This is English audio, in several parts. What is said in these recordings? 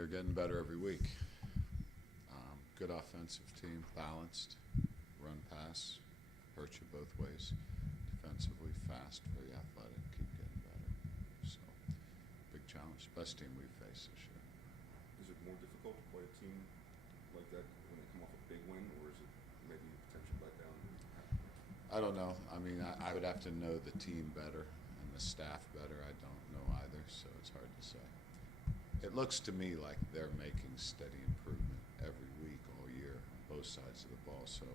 they're getting better every week. Good offensive team, balanced, run pass, hurt you both ways. Defensively fast, very athletic, keep getting better. So, big challenge. Best team we've faced this year. Is it more difficult to play a team like that when they come off a big win, or is it maybe potentially let down? I don't know. I mean, I would have to know the team better and the staff better. I don't know either, so it's hard to say. It looks to me like they're making steady improvement every week, all year, on both sides of the ball. So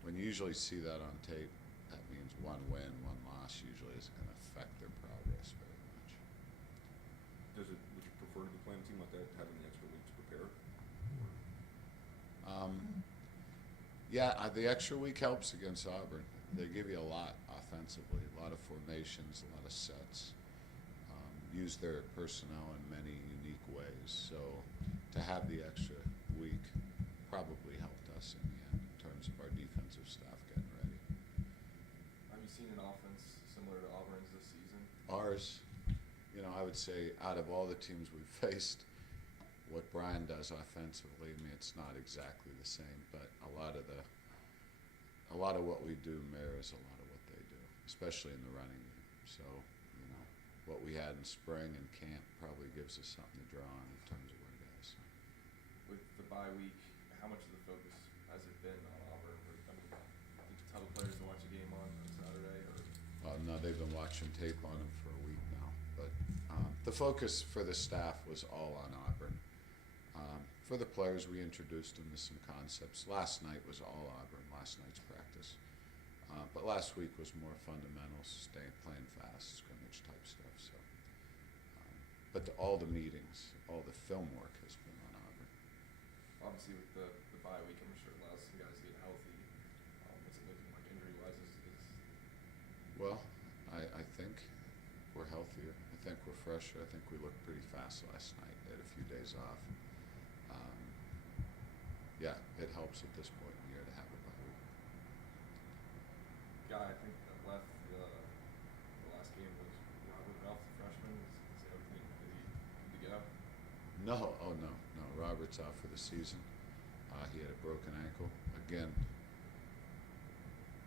when you usually see that on tape, that means one win, one loss usually isn't going to affect their progress very much. Would you prefer to be playing a team like that, having the extra week to prepare? Yeah, the extra week helps against Auburn. They give you a lot offensively, a lot of formations, a lot of sets. Use their personnel in many unique ways. So to have the extra week probably helped us in the end in terms of our defensive staff getting ready. Have you seen an offense similar to Auburn's this season? Ours, I would say out of all the teams we've faced, what Brian does offensively, I mean, it's not exactly the same, but a lot of what we do mirrors a lot of what they do, especially in the running game. So, what we had in spring and camp probably gives us something to draw on in terms of our guys. With the bye week, how much of the focus has it been on Auburn? Did you tell the players to watch a game on Saturday? Or? No, they've been watching tape on him for a week now. But the focus for the staff was all on Auburn. For the players, we introduced them to some concepts. Last night was all Auburn, last night's practice. But last week was more fundamentals, playing fast, scrimmage type stuff. So, but all the meetings, all the film work has been on Auburn. Obviously, with the bye week, I'm sure it allows some guys to get healthy. What's it looking like injury-wise? Well, I think we're healthier. I think we're fresher. I think we looked pretty fast last night. They had a few days off. Yeah, it helps at this point in the year to have a bye week. Guy, I think that left the last game was Robert Ralph, the freshman. Is everything good to go? No, no. Robert's out for the season. He had a broken ankle. Again,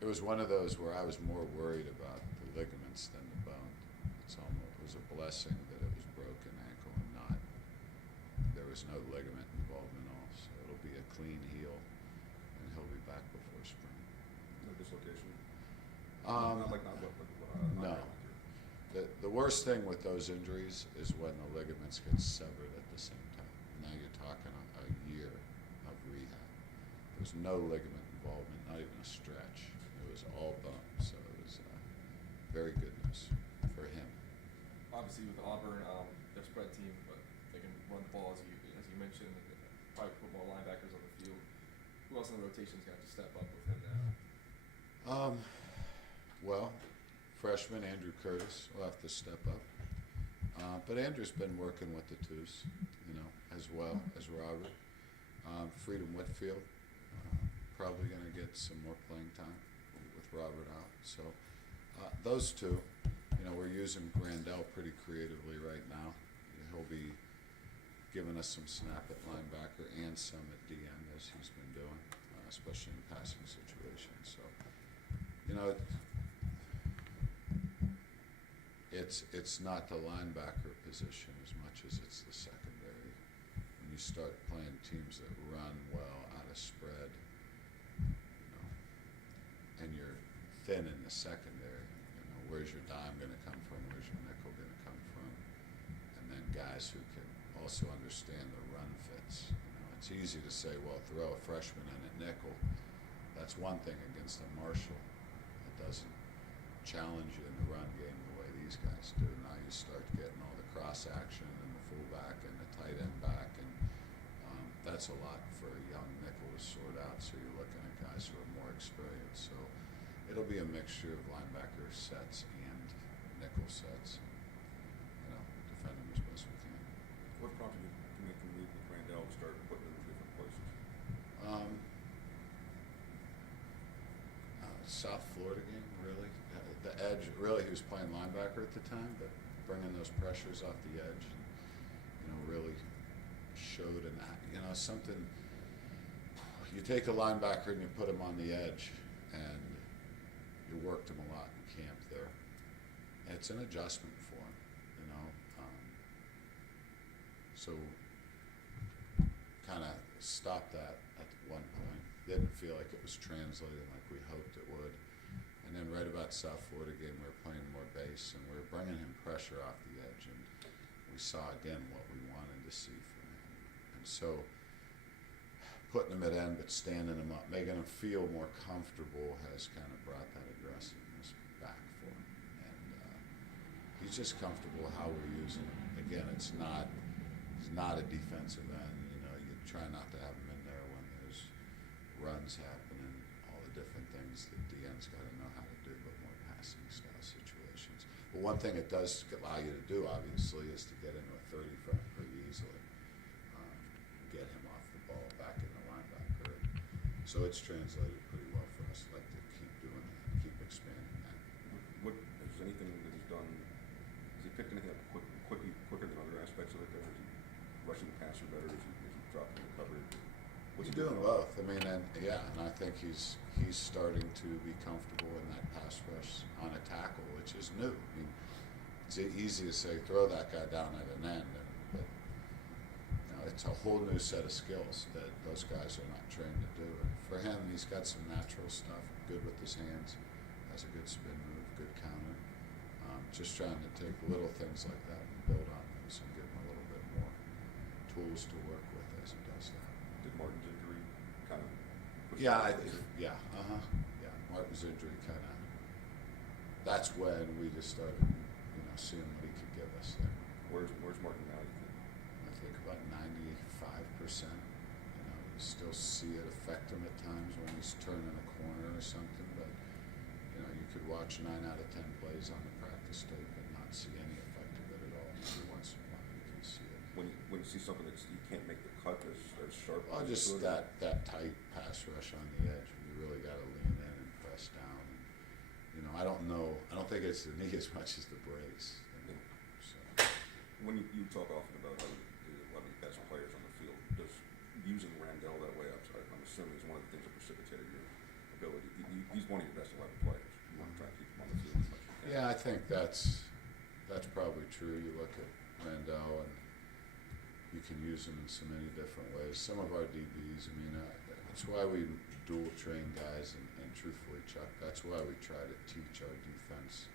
it was one of those where I was more worried about the ligaments than the bone. It was a blessing that it was broken ankle and not. There was no ligament involvement at all, so it'll be a clean heel, and he'll be back before spring. No dislocation? No. The worst thing with those injuries is when the ligaments get severed at the same time. Now you're talking a year of rehab. There was no ligament involvement, not even a stretch. It was all bone, so it was very good news for him. Obviously, with Auburn, they're a spread team, but they can run the ball, as you mentioned. Probably put more linebackers on the field. Who else in the rotation is going to have to step up with him now? Well, freshman Andrew Curtis will have to step up. But Andrew's been working with the twos, as well as Robert. Freedom Whitfield, probably going to get some more playing time with Robert out. So those two, we're using Grandel pretty creatively right now. He'll be giving us some snap at linebacker and some at DN, as he's been doing, especially in passing situations. So, it's not the linebacker position as much as it's the secondary. When you start playing teams that run well out of spread, and you're thin in the secondary, where's your dime going to come from? Where's your nickel going to come from? And then guys who can also understand the run fits. It's easy to say, well, throw a freshman in at nickel. That's one thing against a Marshall. It doesn't challenge you in the run game the way these guys do. Now you start getting all the cross action and the fullback and the tight end back, and that's a lot for a young nickel to sort out. So you're looking at guys who are more experienced. So it'll be a mixture of linebacker sets and nickel sets. Defend them as best we can. What prompted you to make the move with Grandel to start putting him in different places? South Florida game, really. The edge, really, he was playing linebacker at the time, but bringing those pressures off the edge and, really something. You take a linebacker and you put him on the edge, and you worked him a lot in camp there. It's an adjustment for him, you know. So kind of stopped that at one point. Didn't feel like it was translating like we hoped it would. And then right about South Florida game, we were playing more base, and we were bringing him pressure off the edge, and we saw again what we wanted to see from him. And so putting him at end but standing him up, making him feel more comfortable has kind of brought that aggressiveness back for him. And he's just comfortable how we're using him. Again, he's not a defensive end. You know, you try not to have him in there when there's runs happening, all the different things that DN's got to know how to do, but more passing style situations. But one thing it does allow you to do, obviously, is to get into a 30 front pretty easily. Get him off the ball back in the linebacker. So it's translated pretty well for us. I'd like to keep doing that, keep expanding that. What is anything that he's done? Has he picked anything up quicker than other aspects of it? There, is he rushing the passer better? Is he dropping the coverage? He's doing both. I mean, and I think he's starting to be comfortable in that pass rush on a tackle, which is new. I mean, it's easy to say throw that guy down at an end, but you know, it's a whole new set of skills that those guys are not trained to do. And for him, he's got some natural stuff, good with his hands, has a good spin move, good counter. Just trying to take little things like that and build on those and give him a little bit more tools to work with as he does that. Did Martin's injury kind of push Yeah, him over? yeah. Martin's injury kind of. That's when we just started, seeing what he could give us there. Where's Martin now? You think? I think about 95%. You still see it affect him at times when he's turning a corner or something, but you could watch 9 out of 10 plays on the practice tape and not see any effect of it at all. Every once in a while you can see it. When you see something that you can't make the cut as sharp. Well, as just that tight pass rush on the edge. You really got to lean in and press down. And, I don't know. I don't think it's the knee as much as the brace. So. When you talk often about how one of the best players on the field, does using Randall that way, I'm assuming is one of the things that precipitated your ability. He's one of your best 11 players. You want to try to keep him on the field as much as you can. Yeah, I think that's probably true. You look at Randall and you can use him in so many different ways. Some of our DBs, that's why we dual train guys, and truthfully, Chuck, that's why we try to teach our defense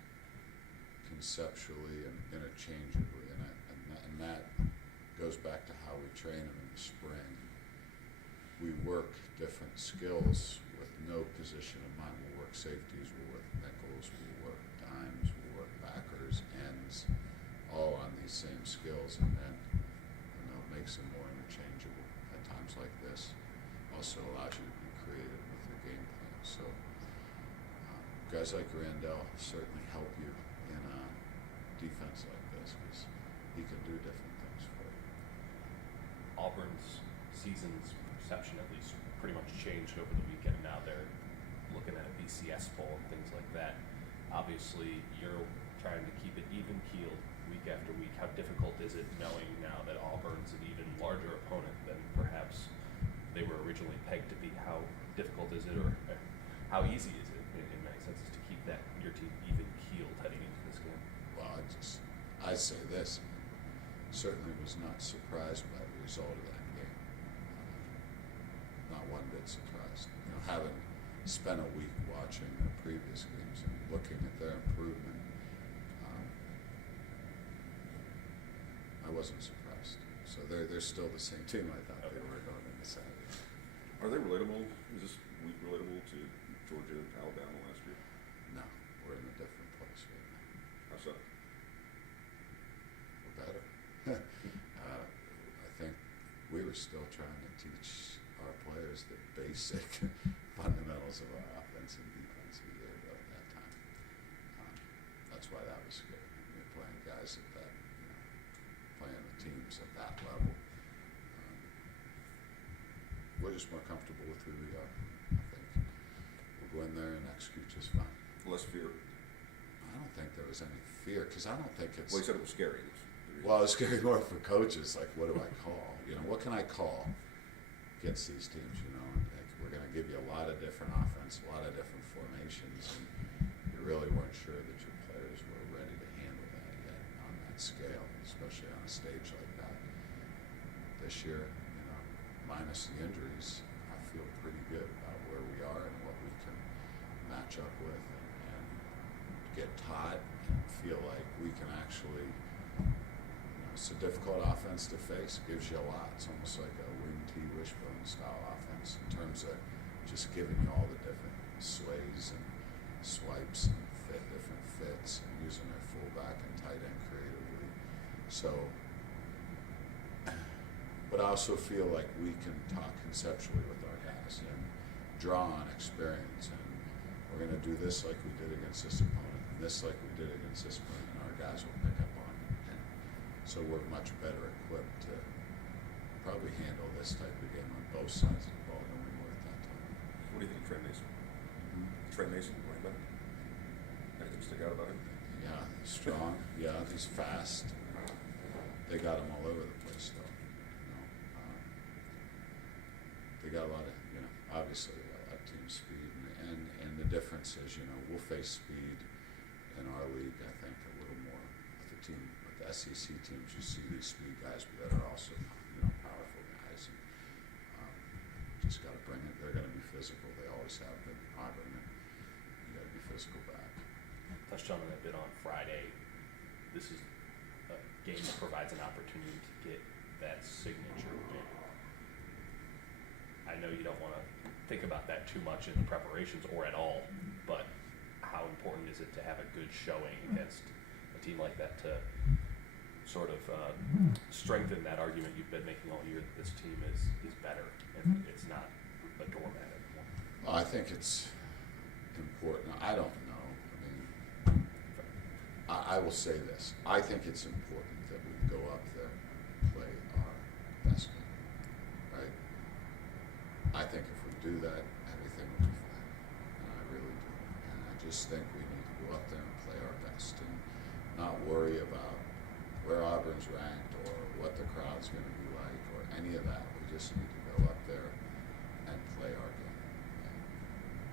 conceptually and interchangeably, and that goes back to how we train them in the spring. We work different skills with no position in mind. We'll work safeties, we'll work nickels, we'll work dimes, we'll work backers, ends, all on these same skills, and then makes them more interchangeable at times like this. Also allows you to be creative with your game plan. So guys like Randall certainly help you in a defense like this because he can do different things for you. Auburn's season's perception at least pretty much changed over the weekend. Now they're looking at a BCS bowl and things like that. Obviously, you're trying to keep it even keeled week after week. How difficult is it knowing now that Auburn's an even larger opponent than perhaps they were originally pegged to be? How difficult is it, or how easy is it in many senses to keep your team even keeled heading into this game? Well, I say this, certainly was not surprised by the result of that game. Not one bit surprised. Having spent a week watching the previous games and looking at their improvement, I wasn't surprised. So they're still the same team I thought they were going into Saturday. Are they relatable? Is this week relatable to Georgia and Alabama last year? No, we're in a different place right now. How so? We're better. I think we were still trying to teach our players the basic fundamentals of our offense and defense a year ago at that time. That's why that was scary. You're playing guys at that, playing the teams at that level. We're just more comfortable with who we are, I think. We'll go in there and execute just fine. Less fear? I don't think there was any fear, because I don't think it's... Well, you said it was scary. Well, it was scary more for coaches, like, what do I call? What can I call? against these teams, you know, and like, we're gonna give you a lot of different offense, a lot of different formations, and you really weren't sure that your players were ready to handle that yet on that scale, especially on a stage like that. This year, you know, minus the injuries, I feel pretty good about where we are and what we can match up with and get taught and feel like we can actually, it's a difficult offense to face. It gives you a lot. It's almost like a wing T wishbone style offense in terms of just giving you all the different sways and swipes and different fits and using their fullback and tight end creatively. So, but I also feel like we can talk conceptually with our guys and draw on experience, and we're going to do this like we did against this opponent and this like we did against this opponent, and our guys will pick up on it. And so we're much better equipped to probably handle this type of game on both sides of the ball than we were at that time. What do you think of Trey Mason? Trey Mason, running back. Anything stick out about him? Yeah, he's strong. Yeah, he's fast. They got him all over the place, though. You know, they got a lot of, you know, obviously they got a lot of team speed, and the difference is, you know, we'll face speed in our league, I think, a little more with the team, with the SEC teams. You see these speed guys, but that are also, you know, powerful guys. And, just got to bring it. They're going to be physical. They always have been. Auburn, and you got to be physical back. Touched on it a bit on Friday. This is a game that provides an opportunity to get that signature win. I know you don't want to think about that too much in the preparations or at all, but how important is it to have a good showing against a team like that to sort of strengthen that argument you've been making all year that this team is better and it's not a doormat anymore? Well, I think it's important. I don't know. I mean, I will say this. I think it's important that we go up there and play our best game, right? I think if we do that, everything will be fine. And I really do. And I just think we need to go up there and play our best and not worry about where Auburn's ranked or what the crowd's going to be like or any of that. We just need to go up there and play our game and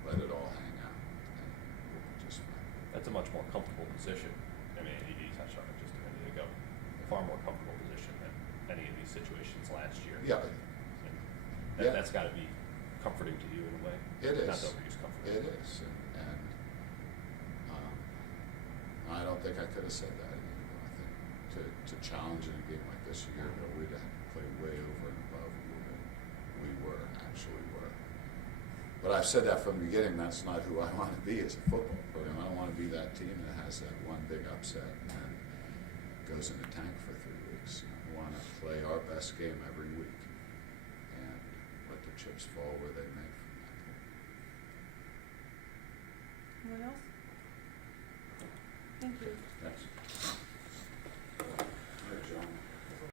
let it all hang out, and we'll be just fine. That's a much more comfortable position. I mean, you touched on it just a minute ago. A far more comfortable position than any of these situations last year. Yeah. And Yeah. that's got to be comforting to you in a way. It is. Not to overuse comforting. It is, and I don't think I could have said that a year ago. I think to challenge in a game like this a year ago, we'd have to play way over and above who we actually were. But I've said that from the beginning. That's not who I want to be as a football program. I don't want to be that team that has that one big upset and goes in the tank for 3 weeks. I want to play our best game every week and let the chips fall where they may from that point. Anyone else? Thank you. Thanks.